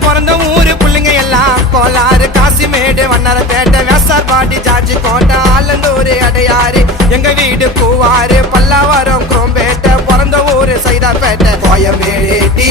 பிறந்த ஊரு புள்ளிங்க எல்லாம் கோலாறு காசிமேடு வண்ணாரப்பேட்டை வேசார்பாடி ஜார்ஜி கோட்டை ஆலந்தூர் அடையாறு எங்க வீடு பூவாறு பல்லாவரம் குரோம்பேட்டை பிறந்த ஊரு சைதாப்பேட்டை கோயம்பேடு டி